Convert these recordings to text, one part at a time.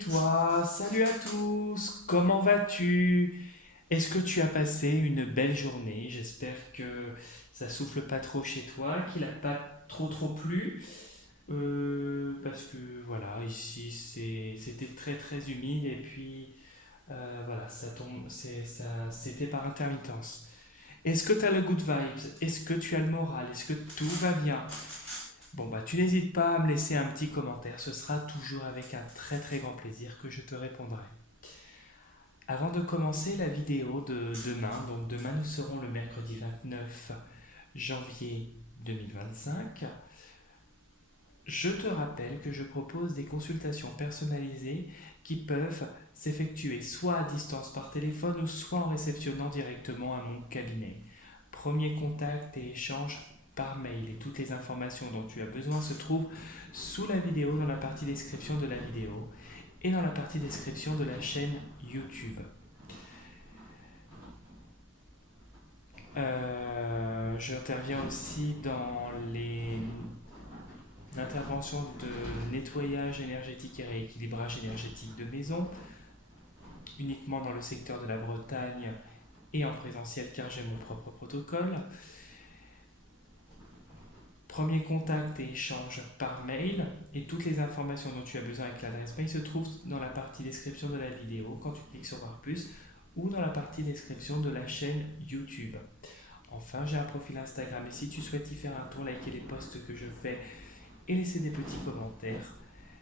toi, salut à tous, comment vas-tu? Est-ce que tu as passé une belle journée? J'espère que ça souffle pas trop chez toi, qu'il n'a pas trop plu. Parce que voilà, ici c'était très humide et puis voilà, ça tombe, c'était par intermittence. Est-ce que tu as le good vibes? Est-ce que tu as le moral? Est-ce que tout va bien? Bon, bah, tu n'hésites pas à me laisser un petit commentaire, ce sera toujours avec un très grand plaisir que je te répondrai. Avant de commencer la vidéo de demain, donc demain nous serons le mercredi 29 janvier 2025, je te rappelle que je propose des consultations personnalisées qui peuvent s'effectuer soit à distance par téléphone ou soit en réceptionnant directement à mon cabinet. Premier contact et échange par mail et toutes les informations dont tu as besoin se trouvent sous la vidéo dans la partie description de la vidéo et dans la partie description de la chaîne YouTube. J'interviens aussi dans les interventions de nettoyage énergétique et rééquilibrage énergétique de maison, uniquement dans le secteur de la Bretagne et en présentiel car j'ai mon propre protocole. Premier contact et échange par mail et toutes les informations dont tu as besoin avec l'adresse mail se trouvent dans la partie description de la vidéo quand tu cliques sur voir plus ou dans la partie description de la chaîne YouTube. Enfin, j'ai un profil Instagram et si tu souhaites y faire un tour, liker les posts que je fais et laisser des petits commentaires,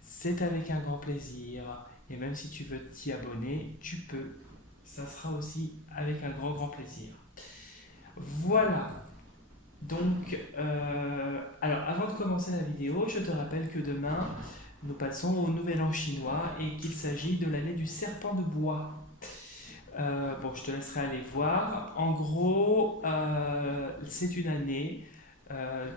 c'est avec un grand plaisir. Et même si tu veux t'y abonner, tu peux. Ça sera aussi avec un grand plaisir. Voilà. Donc, alors avant de commencer la vidéo, je te rappelle que demain, nous passons au Nouvel An chinois et qu'il s'agit de l'année du serpent de bois. Bon, je te laisserai aller voir. En gros, c'est une année,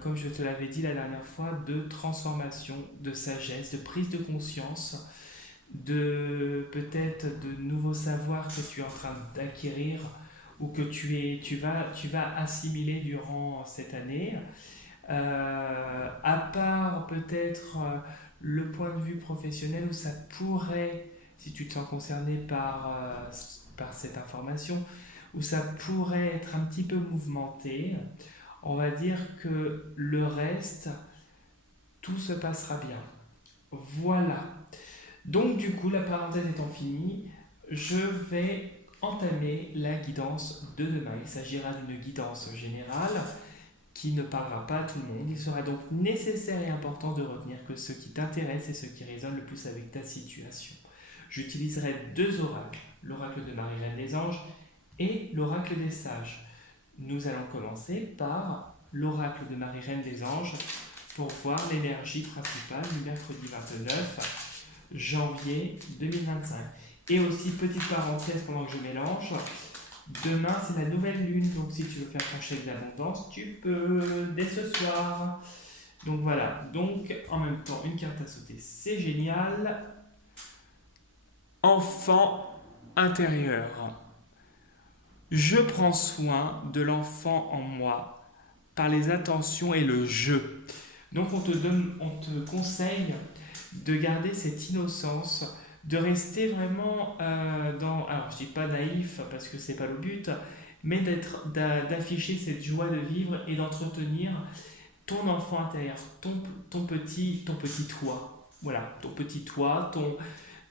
comme je te l'avais dit la dernière fois, de transformation, de sagesse, de prise de conscience, de peut-être de nouveaux savoirs que tu es en train d'acquérir ou que tu vas assimiler durant cette année. À part peut-être le point de vue professionnel où ça pourrait, si tu te sens concerné par cette information, où ça pourrait être un petit peu mouvementé, on va dire que le reste, tout se passera bien. Voilà. Donc du coup, la parenthèse étant finie, je vais entamer la guidance de demain. Il s'agira d'une guidance générale qui ne parlera pas à tout le monde. Il sera donc nécessaire et important de retenir que ce qui t'intéresse est ce qui résonne le plus avec ta situation. J'utiliserai deux oracles, l'oracle de Marie-Reine des Anges et l'oracle des Sages. Nous allons commencer par l'oracle de Marie-Reine des Anges pour voir l'énergie principale du mercredi 29 janvier 2025. Et aussi, petite parenthèse pendant que je mélange, demain c'est la nouvelle lune, donc si tu veux faire ton chèque d'abondance, tu peux dès ce soir. Donc voilà, donc en même temps une carte à sauter, c'est génial. Enfant intérieur. Je prends soin de l'enfant en moi par les attentions et le jeu. Donc on te conseille de garder cette innocence, de rester vraiment dans, alors je dis pas naïf parce que c'est pas le but, mais d'afficher cette joie de vivre et d'entretenir ton enfant intérieur, ton petit toi. Voilà, ton petit toi,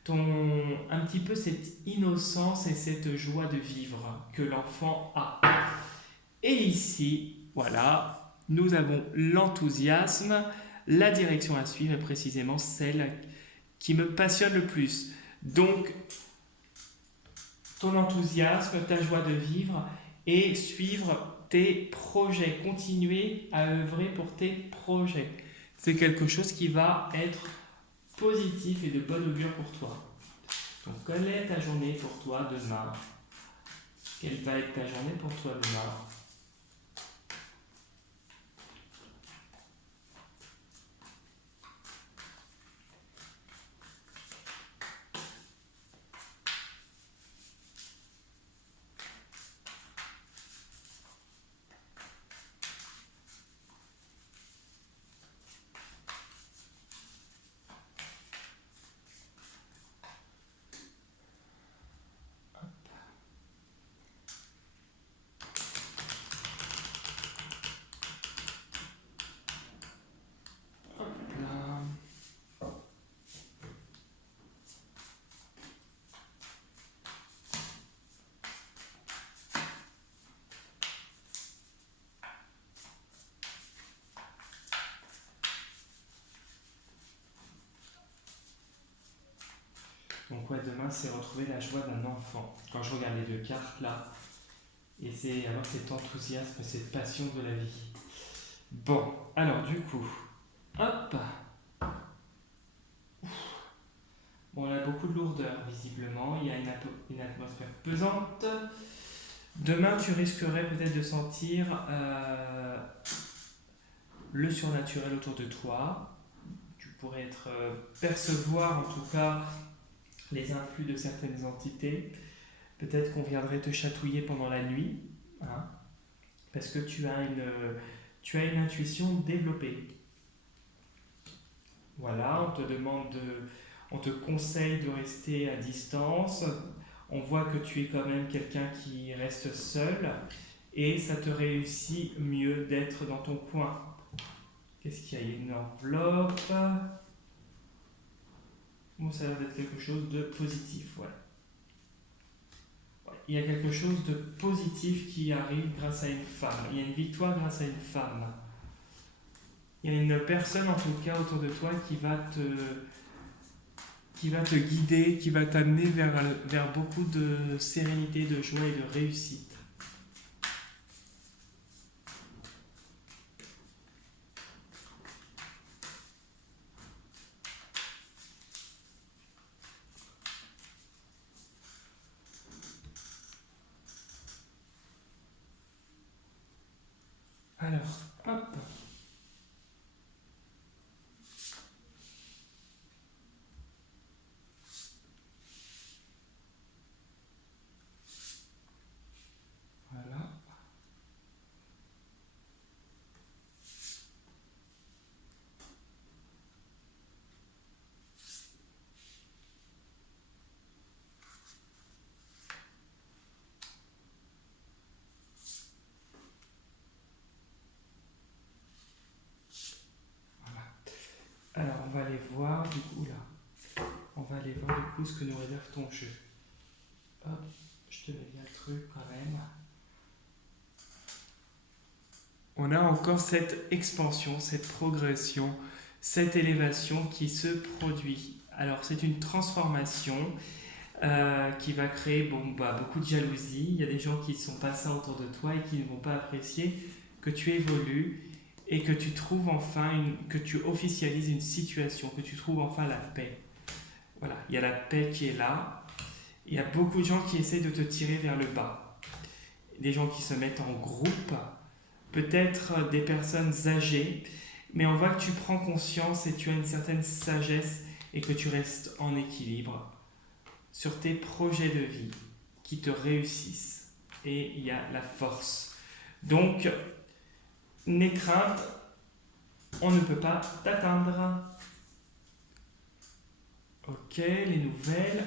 un petit peu cette innocence et cette joie de vivre que l'enfant a. Et ici, voilà, nous avons l'enthousiasme, la direction à suivre est précisément celle qui me passionne le plus. Donc, ton enthousiasme, ta joie de vivre et suivre tes projets, continuer à œuvrer pour tes projets. C'est quelque chose qui va être positif et de bon augure pour toi. Donc, quelle est ta journée pour toi demain? Quelle va être ta journée pour toi demain? Donc ouais, demain, c'est retrouver la joie d'un enfant. Quand je regarde les deux cartes là, et c'est avoir cet enthousiasme, cette passion de la vie. Bon, alors du coup, hop. Bon, on a beaucoup de lourdeur visiblement, il y a une atmosphère pesante. Demain, tu risquerais peut-être de sentir le surnaturel autour de toi. Tu pourrais percevoir en tout cas les influx de certaines entités. Peut-être qu'on viendrait te chatouiller pendant la nuit, hein, parce que tu as une intuition développée. Voilà, on te conseille de rester à distance. On voit que tu es quand même quelqu'un qui reste seul et ça te réussit mieux d'être dans ton coin. Qu'est-ce qu'il y a? Il y a une enveloppe. Bon, ça a l'air d'être quelque chose de positif, ouais. Il y a quelque chose de positif qui arrive grâce à une femme. Il y a une victoire grâce à une femme. Il y a une personne en tout cas autour de toi qui va te guider, qui va t'amener vers beaucoup de sérénité, de joie et de réussite. Alors, hop. Voilà. Alors, on va aller voir du coup là. On va aller voir du coup ce que nous réserve ton jeu. Hop, je te mets bien le truc quand même. On a encore cette expansion, cette progression, cette élévation qui se produit. Alors, c'est une transformation qui va créer beaucoup de jalousie. Il y a des gens qui ne sont pas ça autour de toi et qui ne vont pas apprécier que tu évolues et que tu trouves enfin que tu officialises une situation, que tu trouves enfin la paix. Voilà, il y a la paix qui est là. Il y a beaucoup de gens qui essaient de te tirer vers le bas. Des gens qui se mettent en groupe, peut-être des personnes âgées, mais on voit que tu prends conscience et tu as une certaine sagesse et que tu restes en équilibre sur tes projets de vie qui te réussissent. Et il y a la force. Donc, n'aie crainte, on ne peut pas t'atteindre. Ok, les nouvelles.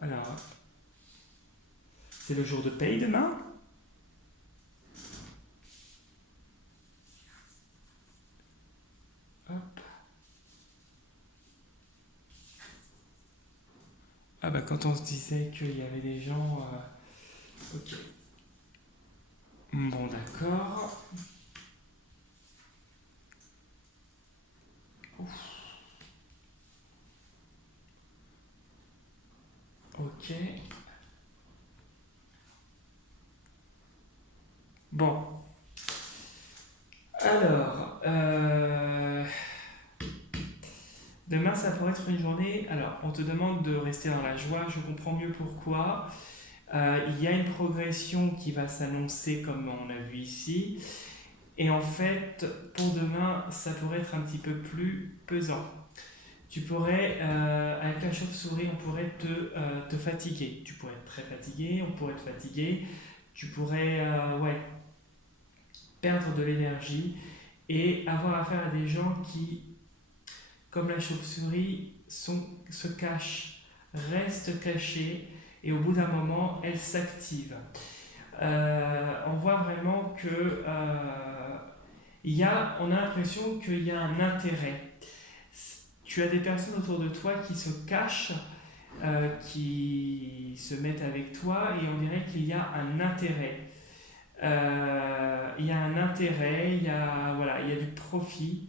Alors, c'est le jour de paye demain? Hop. Ah bah quand on se disait qu'il y avait des gens... Ok. Bon d'accord. Ouf. Ok. Bon. Alors, demain ça pourrait être une journée... Alors, on te demande de rester dans la joie, je comprends mieux pourquoi. Il y a une progression qui va s'annoncer comme on a vu ici. Et en fait, pour demain, ça pourrait être un petit peu plus pesant. Tu pourrais, avec la chauve-souris, on pourrait te fatiguer. Tu pourrais être très fatigué, on pourrait te fatiguer. Tu pourrais perdre de l'énergie et avoir affaire à des gens qui, comme la chauve-souris, se cachent, restent cachés et au bout d'un moment, elles s'activent. On voit vraiment que on a l'impression qu'il y a un intérêt. Tu as des personnes autour de toi qui se cachent, qui se mettent avec toi et on dirait qu'il y a un intérêt. Il y a un intérêt, il y a du profit.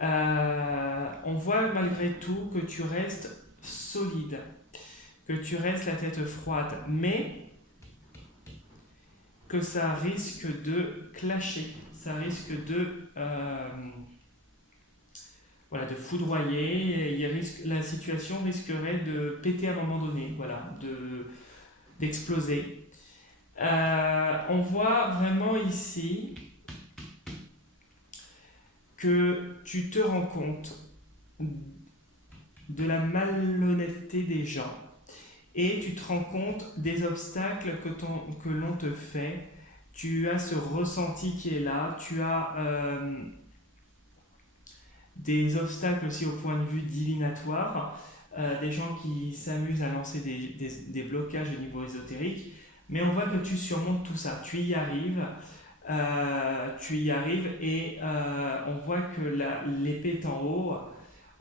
On voit malgré tout que tu restes solide, que tu restes la tête froide, mais que ça risque de clasher, ça risque voilà, de foudroyer, la situation risquerait de péter à un moment donné, voilà, d'exploser. On voit vraiment ici que tu te rends compte de la malhonnêteté des gens et tu te rends compte des obstacles que l'on te fait. Tu as ce ressenti qui est là, tu as des obstacles aussi au point de vue divinatoire, des gens qui s'amusent à lancer des blocages au niveau ésotérique, mais on voit que tu surmontes tout ça, tu y arrives et on voit que l'épée est en haut,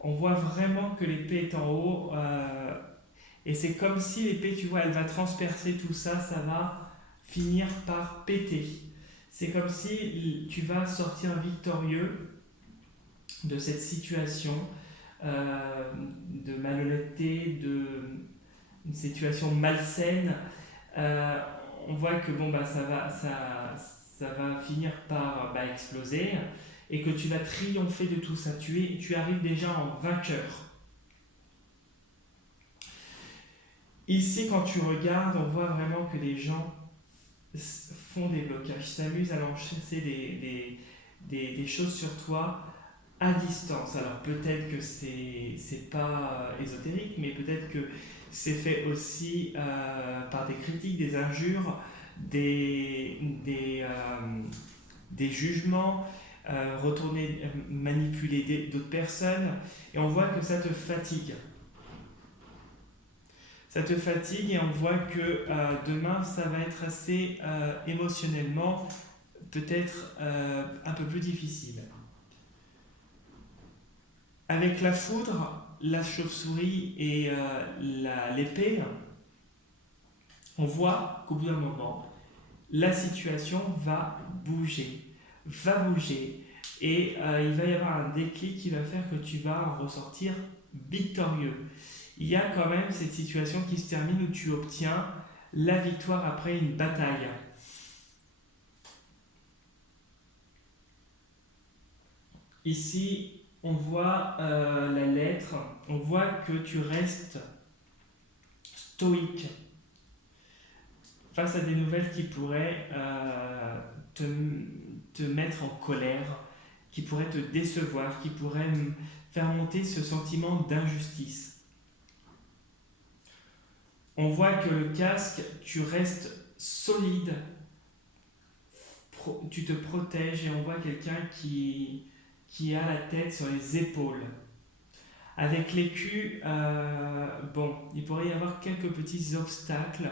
on voit vraiment que l'épée est en haut et c'est comme si l'épée, tu vois, elle va transpercer tout ça, ça va finir par péter. C'est comme si tu vas sortir victorieux de cette situation de malhonnêteté, une situation malsaine. On voit que bon, bah, ça va finir par exploser et que tu vas triompher de tout ça. Tu arrives déjà en vainqueur. Ici, quand tu regardes, on voit vraiment que les gens font des blocages, s'amusent à lancer des choses sur toi à distance. Alors peut-être que c'est pas ésotérique, mais peut-être que c'est fait aussi par des critiques, des injures, des jugements, retourner, manipuler d'autres personnes, et on voit que ça te fatigue. Ça te fatigue et on voit que demain, ça va être assez émotionnellement peut-être un peu plus difficile. Avec la foudre, la chauve-souris et l'épée, on voit qu'au bout d'un moment, la situation va bouger, et il va y avoir un déclic qui va faire que tu vas en ressortir victorieux. Il y a quand même cette situation qui se termine où tu obtiens la victoire après une bataille. Ici, on voit la lettre, on voit que tu restes stoïque face à des nouvelles qui pourraient te mettre en colère, qui pourraient te décevoir, qui pourraient faire monter ce sentiment d'injustice. On voit que le casque, tu restes solide, tu te protèges et on voit quelqu'un qui a la tête sur les épaules. Avec l'écu, bon, il pourrait y avoir quelques petits obstacles,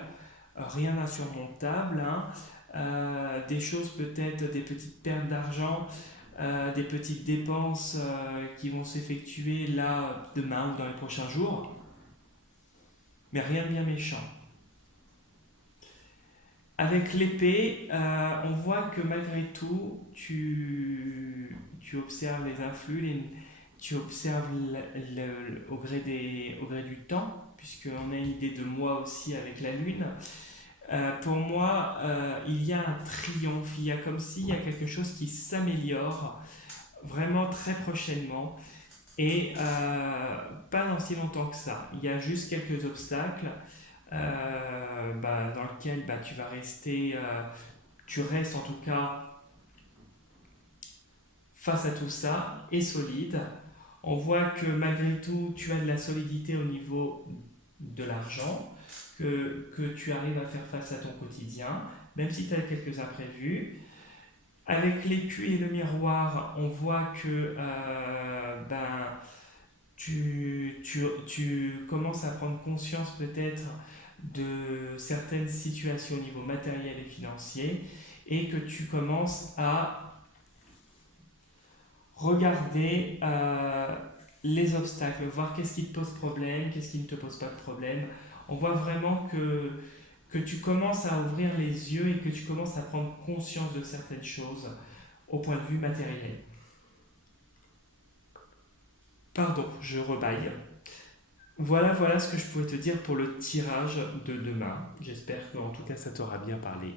rien d'insurmontable, hein, des choses peut-être, des petites pertes d'argent, des petites dépenses qui vont s'effectuer là, demain ou dans les prochains jours, mais rien de bien méchant. Avec l'épée, on voit que malgré tout, tu observes les influx, tu observes au gré du temps, puisqu'on a une idée de moi aussi avec la lune. Pour moi, il y a un triomphe, il y a comme s'il y a quelque chose qui s'améliore vraiment très prochainement, et pas dans si longtemps que ça. Il y a juste quelques obstacles dans lesquels tu vas rester, tu restes en tout cas face à tout ça, et solide. On voit que malgré tout, tu as de la solidité au niveau de l'argent, que tu arrives à faire face à ton quotidien, même si tu as quelques imprévus. Avec l'écu et le miroir, on voit que tu commences à prendre conscience peut-être de certaines situations au niveau matériel et financier, et que tu commences à regarder les obstacles, voir qu'est-ce qui te pose problème, qu'est-ce qui ne te pose pas de problème. On voit vraiment que tu commences à ouvrir les yeux et que tu commences à prendre conscience de certaines choses au point de vue matériel. Pardon, je rebaille. Voilà ce que je pouvais te dire pour le tirage de demain. J'espère qu'en tout cas ça t'aura bien parlé.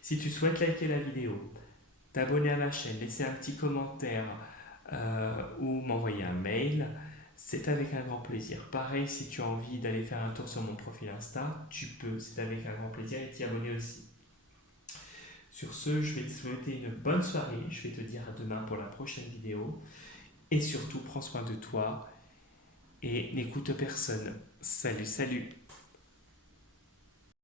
Si tu souhaites liker la vidéo, t'abonner à ma chaîne, laisser un petit commentaire ou m'envoyer un mail, c'est avec un grand plaisir. Pareil, si tu as envie d'aller faire un tour sur mon profil Insta, tu peux, c'est avec un grand plaisir et t'y abonner aussi. Sur ce, je vais te souhaiter une bonne soirée. Je vais te dire à demain pour la prochaine vidéo. Et surtout, prends soin de toi et n'écoute personne. Salut, salut!